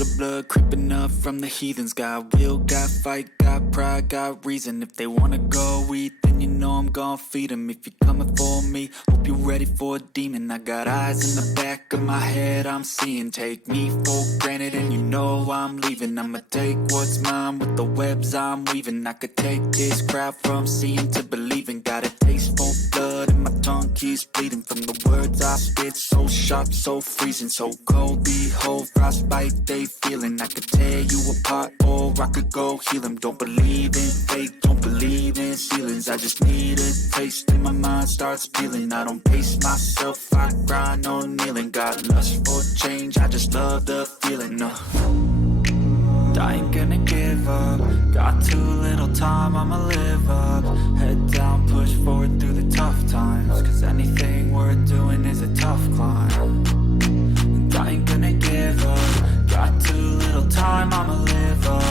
the blood creeping up from the heathens. Got will, got fight, got pride, got reason. If they wanna go eat, then you know I'm gon' feed them. If you're coming for me, hope you're ready for a demon. I got eyes in the back of my head, I'm seeing. Take me for granted and you know I'm leaving. I'ma take what's mine with the webs I'm weaving. I could take this crowd from seeing to believing. Got a taste for blood and my tongue keeps bleeding. From the words I spit, so sharp, so freezing, so cold. Behold, frostbite they feeling. I could tear you apart or I could go heal them. Don't believe in fate, don't believe in ceilings. I just need a taste and my mind starts peeling. I don't pace myself, I grind on kneeling. Got lust for change, I just love the feeling. I ain't gonna give up. Got too little time, I'ma live up. Head down, push forward through the tough times. Cause anything worth doing is a tough climb. And I ain't gonna give up. Got too little time, I'ma live up.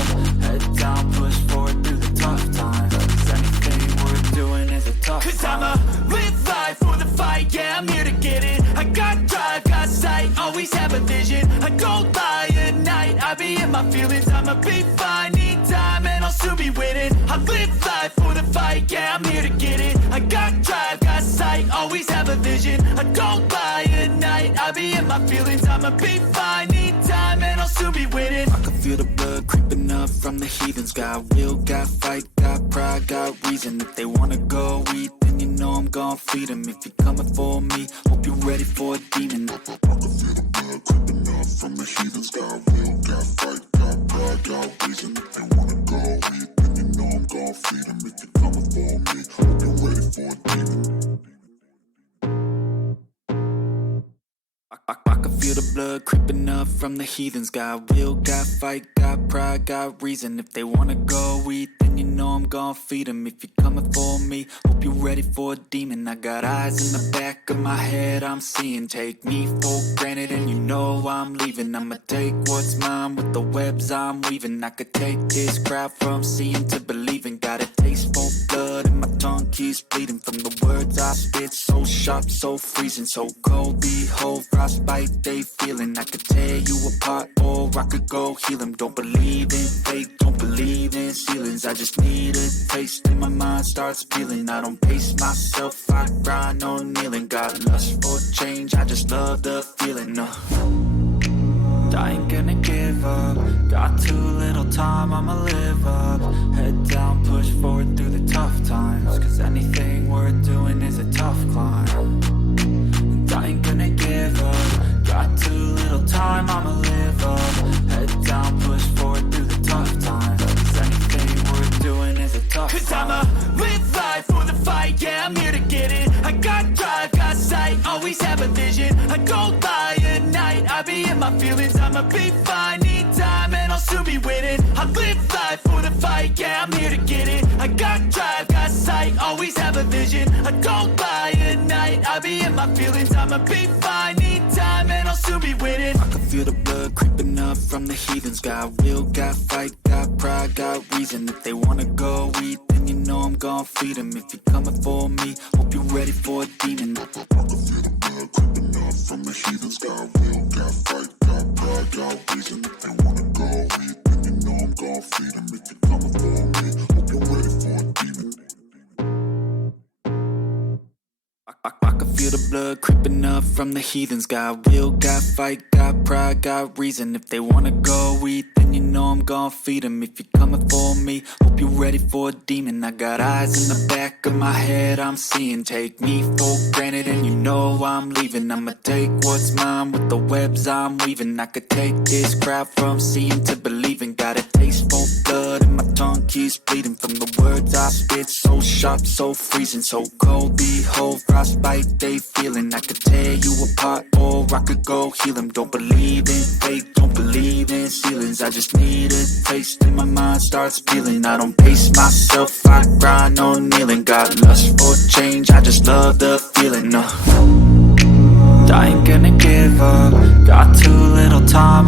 Head down, push forward through the tough times. Cause anything worth doing is a tough climb. Cause I'ma live life for the fight, yeah, I'm here to get it. I got drive, got sight, always have a vision. I don't lie at night, I be in my feelings. I'ma be fine, need time and I'll soon be winning. I live life for the fight, yeah, I'm here to get it. I got drive, got sight, always have a vision. I don't lie at night, I be in my feelings. I'ma be fine, need time and I'll soon be winning. I can feel the blood creeping up from the heathens. Got will, got fight, got pride, got reason. If they wanna go eat, then you know I'm gon' feed them. If you're coming for me, hope you're ready for a demon. I can feel the blood creeping up from the heathens. Got will, got fight, got pride, got reason. If they wanna go eat, then you know I'm gon' feed them. If you're coming for me, hope you're ready for a demon. I can feel the blood creeping up from the heathens. Got will, got fight, got pride, got reason. If they wanna go eat, then you know I'm gon' feed them. If you're coming for me, hope you're ready for a demon. I got eyes in the back of my head, I'm seeing. Take me for granted and you know I'm leaving. I'ma take what's mine with the webs I'm weaving. I could take this crowd from seeing to believing. Got a taste for blood and my tongue keeps bleeding. From the words I spit, so sharp, so freezing, so cold. Behold, frostbite they feeling. I could tear you apart or I could go heal them. Don't believe in fate, don't believe in ceilings. I just need a taste and my mind starts peeling. I don't pace myself, I grind on kneeling. Got lust for change, I just love the feeling. I ain't gonna give up. Got too little time, I'ma live up. Head down, push forward through the tough times. Cause anything worth doing is a tough climb. And I ain't gonna give up. Got too little time, I'ma live up. Head down, push forward through the tough times. Cause anything worth doing is a tough climb. Cause I'ma live life for the fight, yeah, I'm here to get it. I got drive, got sight, always have a vision. I don't lie at night, I be in my feelings. I'ma be fine, need time and I'll soon be winning. I live life for the fight, yeah, I'm here to get it. I got drive, got sight, always have a vision. I don't lie at night, I be in my feelings. I'ma be fine, need time and I'll soon be winning. I can feel the blood creeping up from the heathens. Got will, got fight, got pride, got reason. If they wanna go eat, then you know I'm gon' feed them. If you're coming for me, hope you're ready for a demon. I can feel the blood creeping up from the heathens. Got will, got fight, got pride, got reason. If they wanna go eat, then you know I'm gon' feed them. If you're coming for me, hope you're ready for a demon. I can feel the blood creeping up from the heathens. Got will, got fight, got pride, got reason. If they wanna go eat, then you know I'm gon' feed them. If you're coming for me, hope you're ready for a demon. I got eyes in the back of my head, I'm seeing. Take me for granted and you know I'm leaving. I'ma take what's mine with the webs I'm weaving. I could take this crowd from seeing to believing. Got a taste for blood and my tongue keeps bleeding. From the words I spit, so sharp, so freezing, so cold. Behold, frostbite they feeling. I could tear you apart or I could go heal them. Don't believe in fate, don't believe in ceilings. I just need a taste and my mind starts peeling. I don't pace myself, I grind on kneeling. Got lust for change, I just love the feeling. I ain't gonna give up. Got too little time.